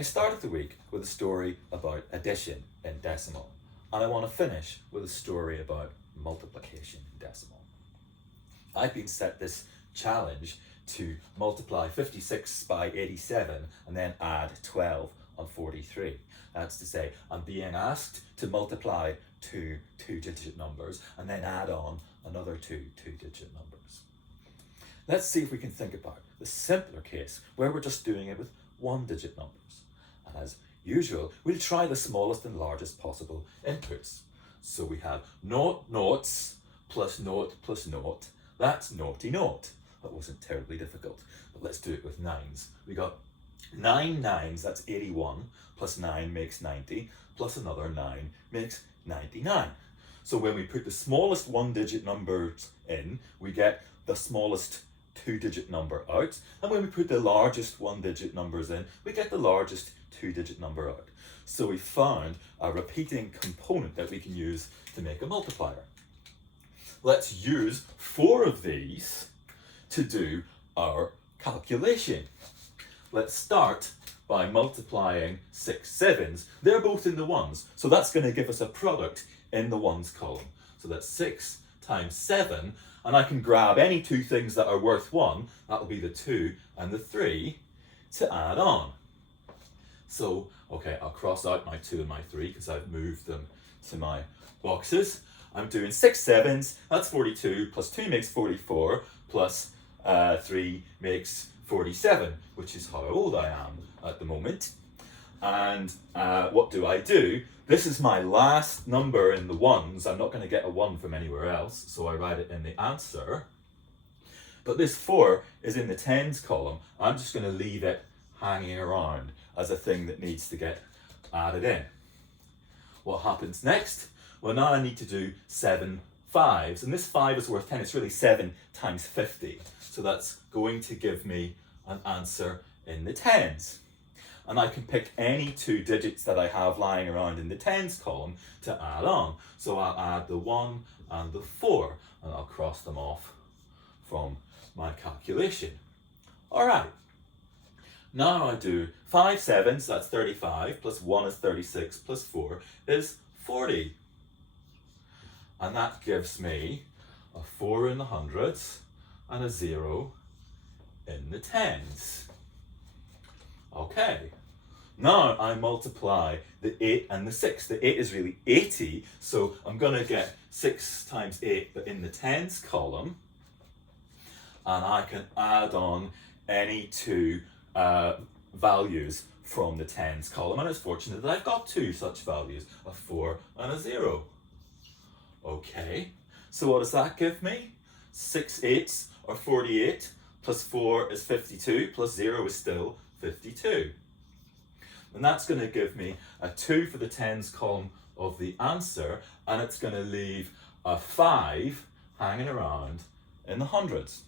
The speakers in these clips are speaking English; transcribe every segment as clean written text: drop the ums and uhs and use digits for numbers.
I started the week with a story about addition in decimal, and I want to finish with a story about multiplication in decimal. I've been set this challenge to multiply 56 by 87 and then add 12 on 43. That's to say, I'm being asked to multiply two-digit numbers and then add on another two-digit numbers. Let's see if we can think about the simpler case where we're just doing it with one-digit numbers. And as usual, we'll try the smallest and largest possible inputs. So we have naught noughts plus naught plus naught. That's naughty naught. That wasn't terribly difficult, but let's do it with nines. We got 9 nines, that's 81, plus 9 makes 90, plus another 9 makes 99. So when we put the smallest one-digit numbers in, we get the smallest two-digit number out, and when we put the largest one-digit numbers in, we get the largest two-digit number out. So we found a repeating component that we can use to make a multiplier. Let's use 4 of these to do our calculation. Let's start by multiplying 6 sevens. They're both in the ones, so that's going to give us a product in the ones column. So that's 6 times 7, and I can grab any two things that are worth 1, that'll be the 2 and the 3, to add on. So, okay, I'll cross out my 2 and my 3 because I've moved them to my boxes. I'm doing 6 sevens, that's 42, plus 2 makes 44, plus 3 makes 47, which is how old I am at the moment. And what do? This is my last number in the ones. I'm not going to get a 1 from anywhere else, so I write it in the answer. But this 4 is in the tens column. I'm just going to leave it hanging around as a thing that needs to get added in. What happens next? Well, now I need to do 7 fives, and this 5 is worth 10. It's really 7 times 50. So that's going to give me an answer in the tens. And I can pick any two digits that I have lying around in the tens column to add on. So I'll add the 1 and the 4, and I'll cross them off from my calculation. All right. Now I do 5 sevens, that's 35, plus 1 is 36, plus 4 is 40. And that gives me a 4 in the hundreds and a 0 in the tens. Okay, now I multiply the 8 and the 6. The 8 is really 80, so I'm going to get 6 times 8, but in the tens column. And I can add on any two values from the tens column, and it's fortunate that I've got two such values, a 4 and a 0. Okay, so what does that give me? 6 eighths are 48, plus 4 is 52, plus 0 is still 52. And that's going to give me a 2 for the tens column of the answer, and it's going to leave a 5 hanging around in the hundreds.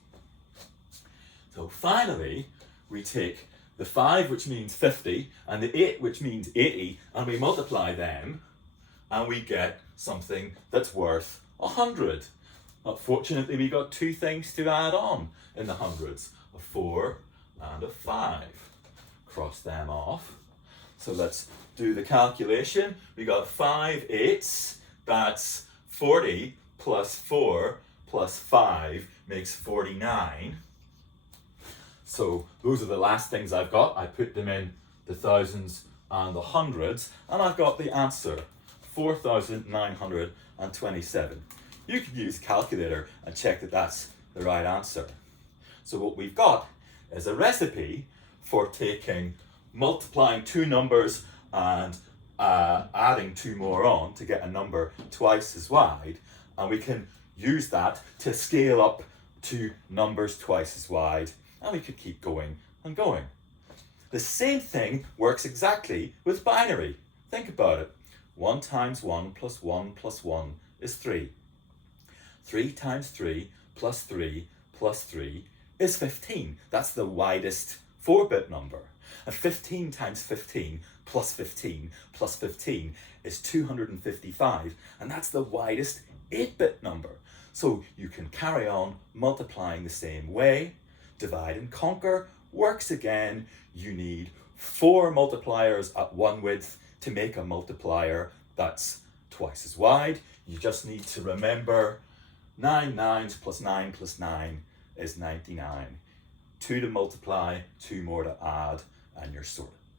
So finally, we take the 5, which means 50, and the 8, which means 80, and we multiply them, and we get something that's worth 100. Fortunately, we got two things to add on in the hundreds, a 4 and a 5. Cross them off. So let's do the calculation. We got 5 eighths, that's 40, plus 4 plus 5 makes 49. So those are the last things I've got. I put them in the thousands and the hundreds, and I've got the answer, 4,927. You can use a calculator and check that that's the right answer. So what we've got is a recipe for multiplying two numbers and adding two more on to get a number twice as wide, and we can use that to scale up to numbers twice as wide, and we could keep going and going. The same thing works exactly with binary. Think about it. 1 times 1 plus 1 plus 1 is 3. 3 times 3 plus 3 plus 3 is 15. That's the widest 4-bit number. And 15 times 15 plus 15 plus 15 is 255. And that's the widest 8-bit number. So you can carry on multiplying the same way. Divide and conquer works again. You need 4 multipliers at one width to make a multiplier that's twice as wide. You just need to remember 9 nines plus 9 plus 9 is 99. 2 to multiply, 2 more to add, and you're sorted.